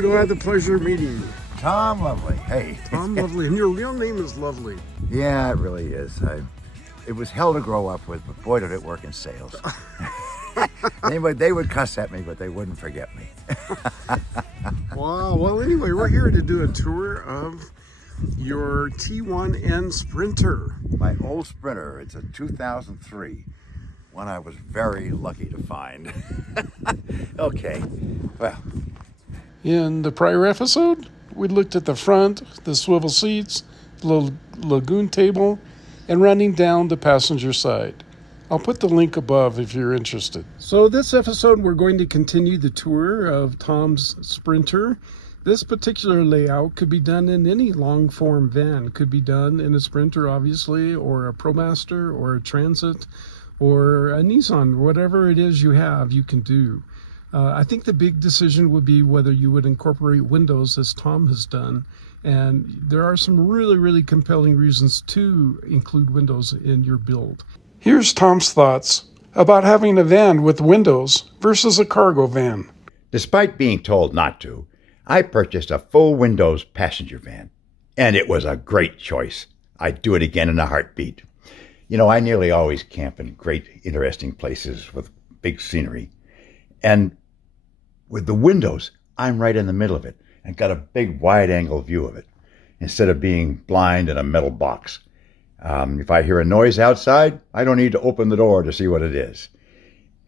Who do I have the pleasure of meeting? Tom Lovely. Hey. Tom Lovely. And your real name is Lovely. Yeah, it really is. It was hell to grow up with, but boy, did it work in sales. They would cuss at me, but they wouldn't forget me. Wow. Well, anyway, we're here to do a tour of your T1N Sprinter. My old Sprinter. It's a 2003. One I was very lucky to find. Okay. Well. In the prior episode, we looked at the front, the swivel seats, the lagoon table, and running down the passenger side. I'll put the link above if you're interested. So this episode, we're going to continue the tour of Tom's Sprinter. This particular layout could be done in any long-form van. It could be done in a Sprinter, obviously, or a ProMaster, or a Transit, or a Nissan. Whatever it is you have, you can do. I think the big decision would be whether you would incorporate windows, as Tom has done. And there are some really, really compelling reasons to include windows in your build. Here's Tom's thoughts about having a van with windows versus a cargo van. Despite being told not to, I purchased a full windows passenger van, and it was a great choice. I'd do it again in a heartbeat. You know, I nearly always camp in great, interesting places with big scenery. And with the windows, I'm right in the middle of it and got a big wide-angle view of it instead of being blind in a metal box. If I hear a noise outside, I don't need to open the door to see what it is.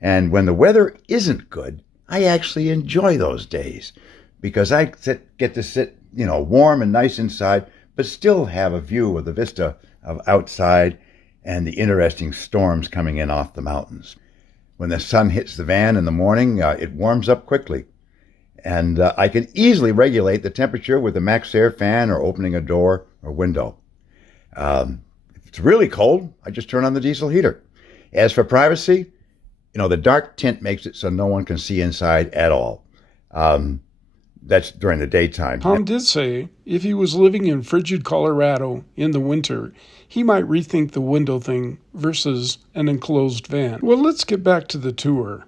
And when the weather isn't good, I actually enjoy those days because I get to sit, warm and nice inside, but still have a view of the vista of outside and the interesting storms coming in off the mountains. When the sun hits the van in the morning, it warms up quickly. And I can easily regulate the temperature with a max air fan or opening a door or window. If it's really cold, I just turn on the diesel heater. As for privacy, the dark tint makes it so no one can see inside at all. That's during the daytime. Tom did say if he was living in frigid Colorado in the winter, he might rethink the window thing versus an enclosed van. Well, let's get back to the tour.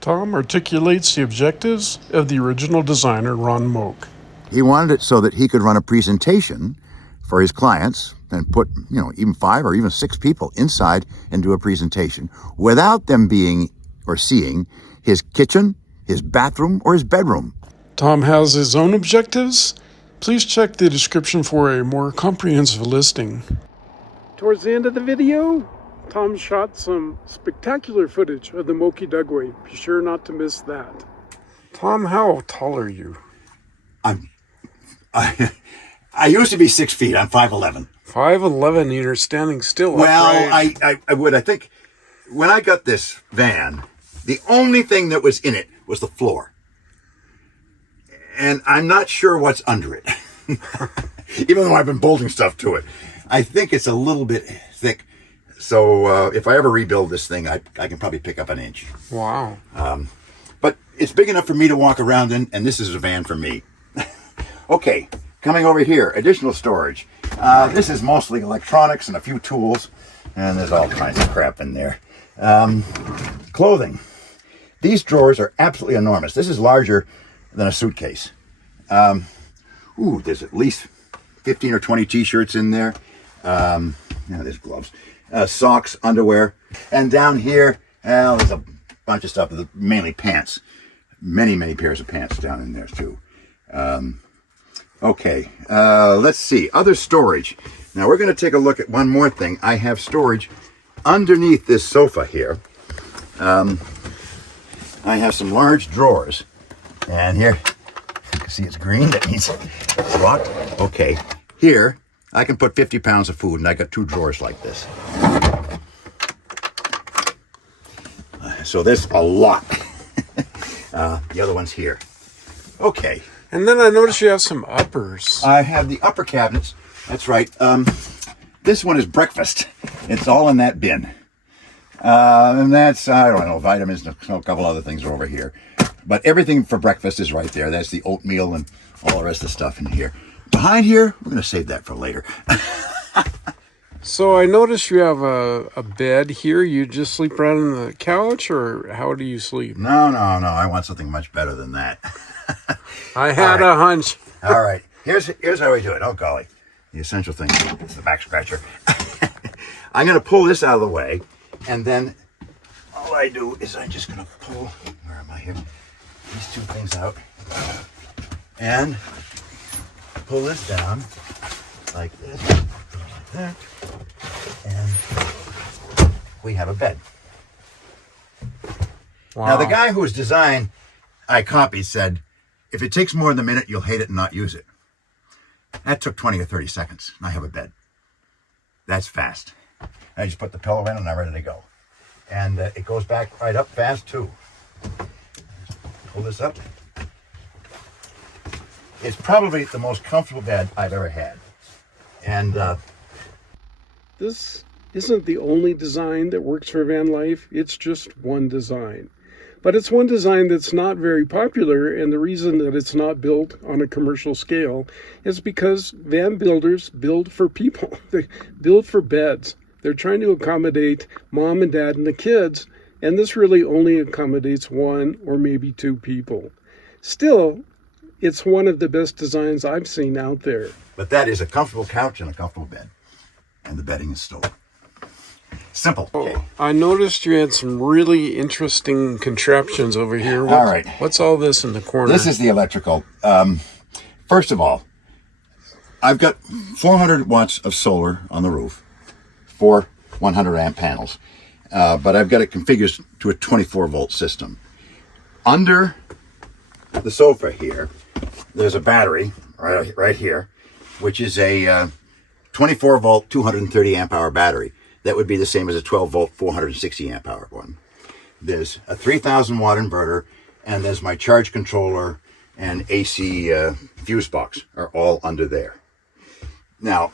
Tom articulates the objectives of the original designer, Ron Moak. He wanted it so that he could run a presentation for his clients and put, even 5 or even 6 people inside and do a presentation without them being or seeing his kitchen, his bathroom, or his bedroom. Tom has his own objectives. Please check the description for a more comprehensive listing. Towards the end of the video, Tom shot some spectacular footage of the Moki Dugway. Be sure not to miss that. Tom, how tall are you? I used to be 6 feet. I'm 5'11". 5'11", and you're standing still. Well, I think when I got this van, the only thing that was in it was the floor. And I'm not sure what's under it, even though I've been bolting stuff to it. I think it's a little bit thick. So if I ever rebuild this thing, I can probably pick up an inch. Wow. But it's big enough for me to walk around in, and this is a van for me. Okay, coming over here, additional storage. This is mostly electronics and a few tools, and there's all kinds of crap in there. Clothing. These drawers are absolutely enormous. This is larger than a suitcase. There's at least 15 or 20 t-shirts in there. There's gloves. Socks, underwear. And down here, there's a bunch of stuff, mainly pants. Many, many pairs of pants down in there, too. Okay, let's see. Other storage. Now, we're going to take a look at one more thing. I have storage underneath this sofa here. I have some large drawers. And here, you can see it's green. That means it's locked. Okay, here, I can put 50 pounds of food, and I got 2 drawers like this. So there's a lot. The other one's here. Okay. And then I noticed you have some uppers. I have the upper cabinets. That's right. This one is breakfast. It's all in that bin. And that's, I don't know, vitamins and a couple other things are over here. But everything for breakfast is right there. That's the oatmeal and all the rest of the stuff in here. Behind here, we're going to save that for later. So I noticed you have a bed here. You just sleep right on the couch, or how do you sleep? No. I want something much better than that. I had a hunch. All right, here's how we do it. Oh golly, the essential thing is the back scratcher. I'm going to pull this out of the way, and then all I do is I'm just going to pull, where am I here? These two things out, and pull this down like this, like that, and we have a bed. Wow. Now, the guy whose design I copied said, if it takes more than a minute, you'll hate it and not use it. That took 20 or 30 seconds, and I have a bed. That's fast. I just put the pillow in, and I'm ready to go. And it goes back right up fast, too. Pull this up. It's probably the most comfortable bed I've ever had. And This isn't the only design that works for van life. It's just one design. But it's one design that's not very popular, and the reason that it's not built on a commercial scale is because van builders build for people. They build for beds. They're trying to accommodate mom and dad and the kids, and this really only accommodates one or maybe two people. Still, it's one of the best designs I've seen out there. but that is a comfortable couch and a comfortable bed. And the bedding is stolen. Simple. Okay. I noticed you had some really interesting contraptions over here. All right. What's all this in the corner? This is the electrical. First of all, I've got 400 watts of solar on the roof, 4 100 amp panels, but I've got it configured to a 24 volt system. Under the sofa here, there's a battery right here, which is a 24 volt 230 amp hour battery. That would be the same as a 12 volt 460 amp hour one. There's a 3000 watt inverter, and there's my charge controller and AC fuse box are all under there. Now,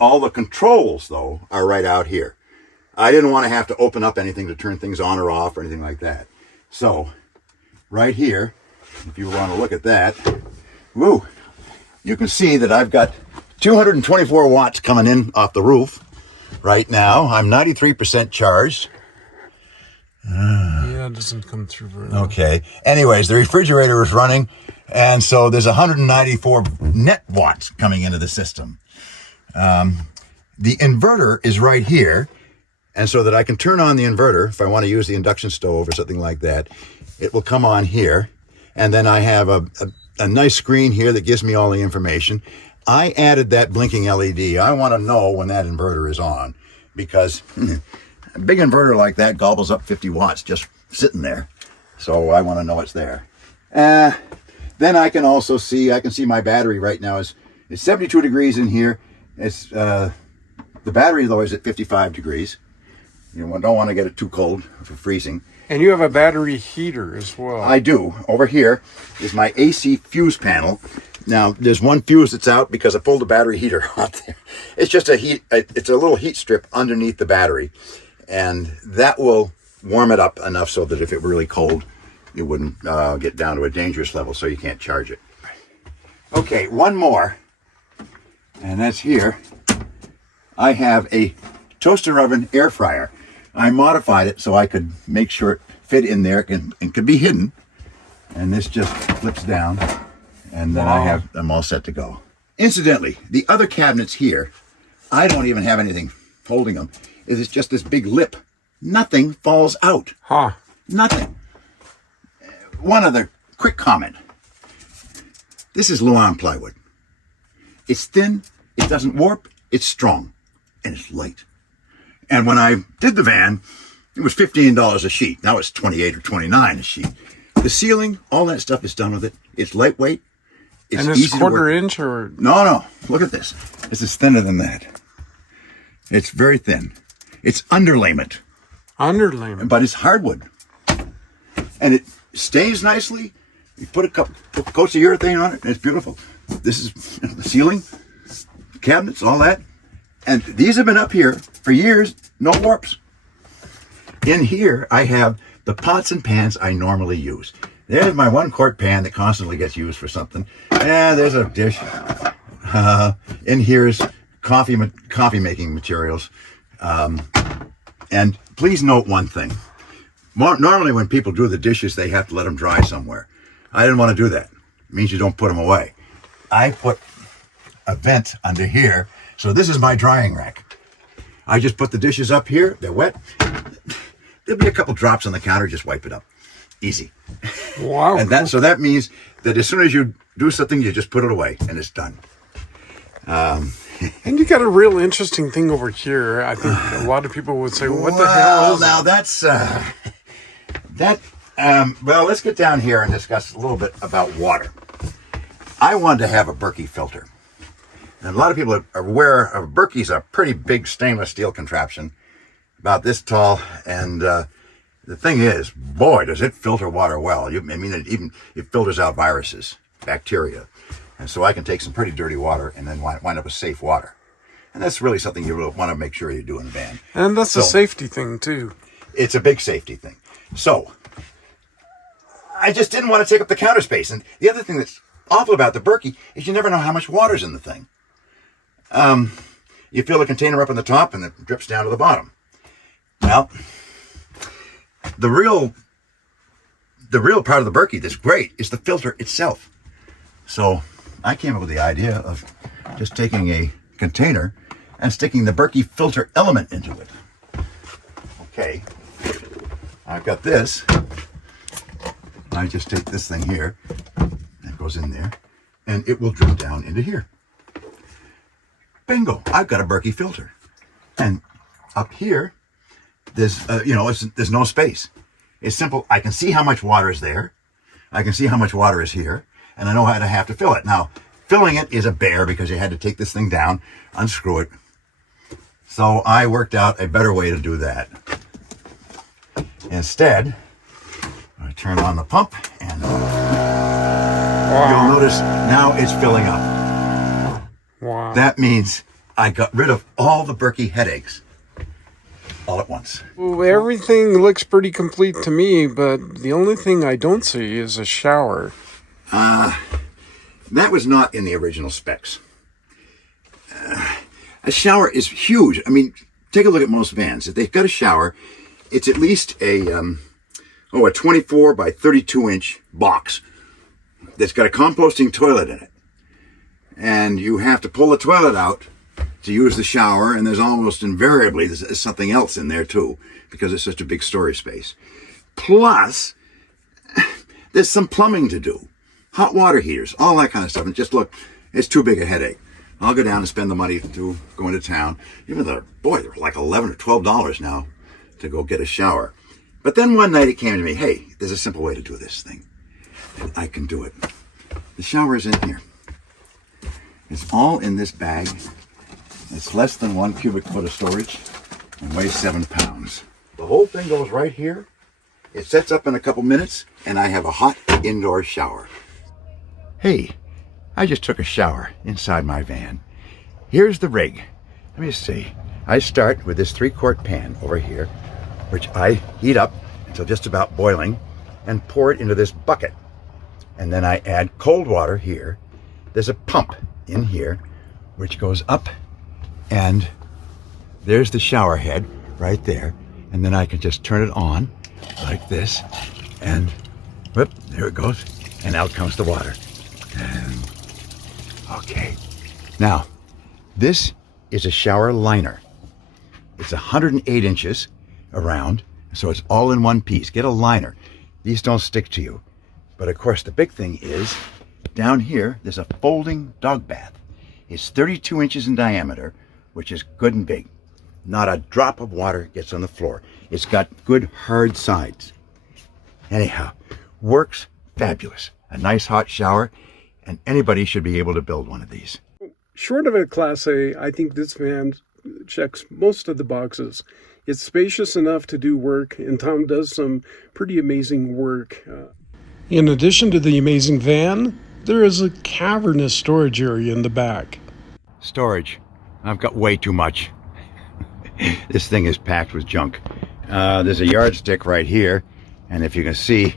all the controls, though, are right out here. I didn't want to have to open up anything to turn things on or off or anything like that. So, right here, if you want to look at that, woo, you can see that I've got 224 watts coming in off the roof. Right now, I'm 93% charged. Yeah, it doesn't come through very well. Okay. Anyways, the refrigerator is running, and so there's 194 net watts coming into the system. The inverter is right here, and so that I can turn on the inverter if I want to use the induction stove or something like that. It will come on here, and then I have a nice screen here that gives me all the information. I added that blinking LED. I want to know when that inverter is on, because a big inverter like that gobbles up 50 watts just sitting there. So I want to know it's there. Then I can also see, my battery right now is 72 degrees in here. It's the battery though is at 55 degrees. You don't want to get it too cold for freezing. And you have a battery heater as well. I do. Over here is my AC fuse panel. Now, there's one fuse that's out because I pulled the battery heater out there. It's just it's a little heat strip underneath the battery. And that will warm it up enough so that if it were really cold, it wouldn't get down to a dangerous level, so you can't charge it. Okay, one more. And that's here. I have a toaster oven air fryer. I modified it so I could make sure it fit in there and could be hidden. And this just flips down. And then I'm all set to go. Incidentally, the other cabinets here, I don't even have anything holding them. It's just this big lip. Nothing falls out. Huh. Nothing. One other quick comment. This is Luan plywood. It's thin, it doesn't warp, it's strong, and it's light. And when I did the van, it was $15 a sheet. Now it's $28 or $29 a sheet. The ceiling, all that stuff is done with it. It's lightweight. It's and it's easy quarter to work. inch or? No. Look at this. This is thinner than that. It's very thin. It's underlayment. Underlayment. But it's hardwood. And it stays nicely. You put coats of urethane on it, and it's beautiful. This is the ceiling, cabinets, all that. And these have been up here for years, no warps. In here, I have the pots and pans I normally use. There's my 1 quart pan that constantly gets used for something. And there's a dish. In here's coffee making materials. And please note one thing. Normally when people do the dishes, they have to let them dry somewhere. I didn't want to do that. It means you don't put them away. I put a vent under here. So this is my drying rack. I just put the dishes up here. They're wet. There'll be a couple drops on the counter. Just wipe it up. Easy. Wow. And so that means that as soon as you do something, you just put it away and it's done. And you got a real interesting thing over here. I think a lot of people would say, what the hell is now that? that's well, let's get down here and discuss a little bit about water. I wanted to have a Berkey filter. And a lot of people are aware of Berkey's a pretty big stainless steel contraption, about this tall, and the thing is, boy, does it filter water well. It filters out viruses, bacteria. And so I can take some pretty dirty water and then wind up with safe water. And that's really something you really want to make sure you do in the van. And that's a safety thing, too. It's a big safety thing. So I just didn't want to take up the counter space. And the other thing that's awful about the Berkey is you never know how much water's in the thing. You fill a container up on the top and it drips down to the bottom. Well, the real part of the Berkey that's great is the filter itself. So I came up with the idea of just taking a container and sticking the Berkey filter element into it. Okay, I've got this. I just take this thing here, that goes in there, and it will drip down into here. Bingo, I've got a Berkey filter. And up here, there's no space. It's simple. I can see how much water is there. I can see how much water is here, and I know how to have to fill it. Now, filling it is a bear because you had to take this thing down, unscrew it. So I worked out a better way to do that. Instead, I turn on the pump, and you'll notice now it's filling up. Wow. That means I got rid of all the Berkey headaches all at once. Well, everything looks pretty complete to me, but the only thing I don't see is a shower. That was not in the original specs. A shower is huge. I mean, take a look at most vans. If they've got a shower, it's at least a 24 by 32 inch box that's got a composting toilet in it. And you have to pull the toilet out to use the shower, and there's almost invariably there's something else in there too, because it's such a big storage space. Plus, there's some plumbing to do. Hot water heaters, all that kind of stuff. And just look, it's too big a headache. I'll go down and spend the money to go into town. Even though, boy, they're like $11 or $12 now to go get a shower. But then one night it came to me, hey, there's a simple way to do this thing. And I can do it. The shower is in here. It's all in this bag. It's less than 1 cubic foot of storage and weighs 7 pounds. The whole thing goes right here. It sets up in a couple minutes, and I have a hot indoor shower. Hey, I just took a shower inside my van. Here's the rig. Let me see. I start with this 3-quart pan over here, which I heat up until just about boiling and pour it into this bucket. And then I add cold water here. There's a pump in here, which goes up, and there's the shower head right there. And then I can just turn it on like this, and whoop, there it goes. And out comes the water. And, okay. Now, this is a shower liner. It's 108 inches around, so it's all in one piece. Get a liner. These don't stick to you. But of course, the big thing is, down here, there's a folding dog bath. It's 32 inches in diameter, which is good and big. Not a drop of water gets on the floor. It's got good hard sides. Anyhow, works fabulous. A nice hot shower, and anybody should be able to build one of these. Short of a Class A, I think this van checks most of the boxes. It's spacious enough to do work, and Tom does some pretty amazing work. In addition to the amazing van, there is a cavernous storage area in the back. Storage. I've got way too much. This thing is packed with junk. There's a yardstick right here, and if you can see,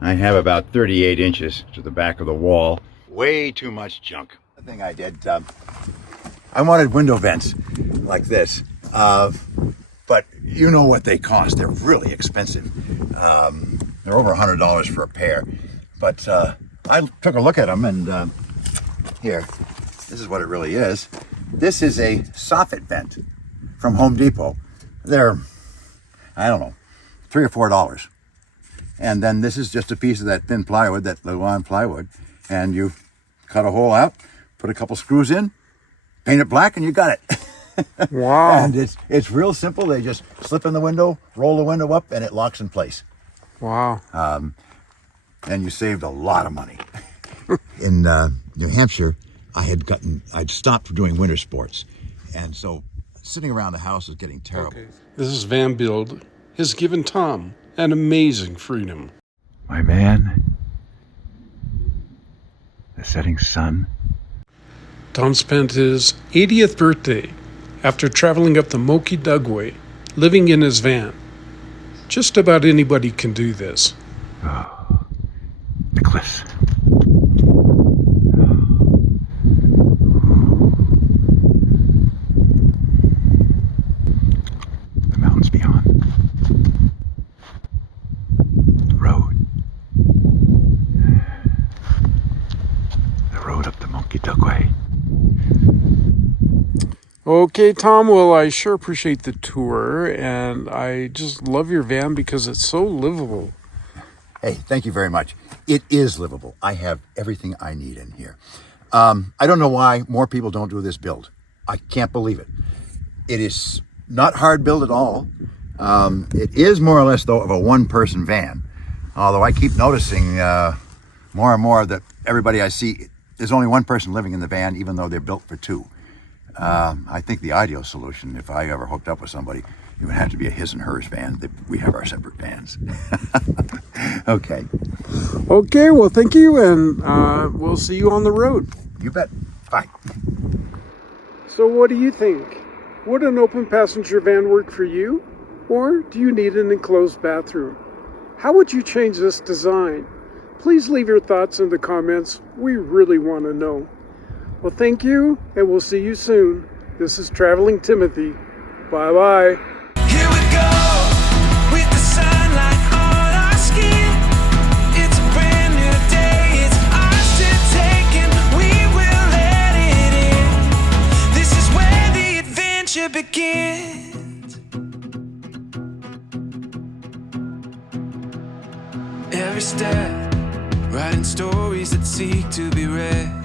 I have about 38 inches to the back of the wall. Way too much junk. The thing I did, I wanted window vents like this, but you know what they cost. They're really expensive. They're over $100 for a pair, but I took a look at them, and here, this is what it really is. This is a soffit vent from Home Depot. They're, I don't know, $3 or $4. And then this is just a piece of that thin plywood, that Luan plywood, and you cut a hole out, put a couple screws in, paint it black, and you got it. Wow. And it's real simple. They just slip in the window, roll the window up, and it locks in place. Wow. And you saved a lot of money. In New Hampshire, I'd stopped doing winter sports, and so sitting around the house was getting terrible. Okay. This is Van Build has given Tom an amazing freedom. My man, the setting sun. Tom spent his 80th birthday after traveling up the Moak Dugway, living in his van. Just about anybody can do this. Oh, the cliffs. The mountains beyond. The road. The road up the Monkey Dugway. Okay, Tom, well, I sure appreciate the tour, and I just love your van because it's so livable. Hey, thank you very much. It is livable. I have everything I need in here. I don't know why more people don't do this build. I can't believe it. It is not hard build at all. It is more or less, though, of a one-person van. Although I keep noticing more and more that everybody I see, there's only one person living in the van, even though they're built for two. I think the ideal solution, if I ever hooked up with somebody, it would have to be a his and hers van. We have our separate vans. Okay. Okay, well, thank you, and we'll see you on the road. You bet. Bye. So what do you think? Would an open passenger van work for you? Or do you need an enclosed bathroom? How would you change this design? Please leave your thoughts in the comments. We really want to know. Well, thank you, and we'll see you soon. This is Traveling Timothy. Bye-bye. Here we go, with the sunlight on our skin. It's a brand new day, it's ours to take, and we will let it in. This is where the adventure begins. Every step, writing stories that seek to be read.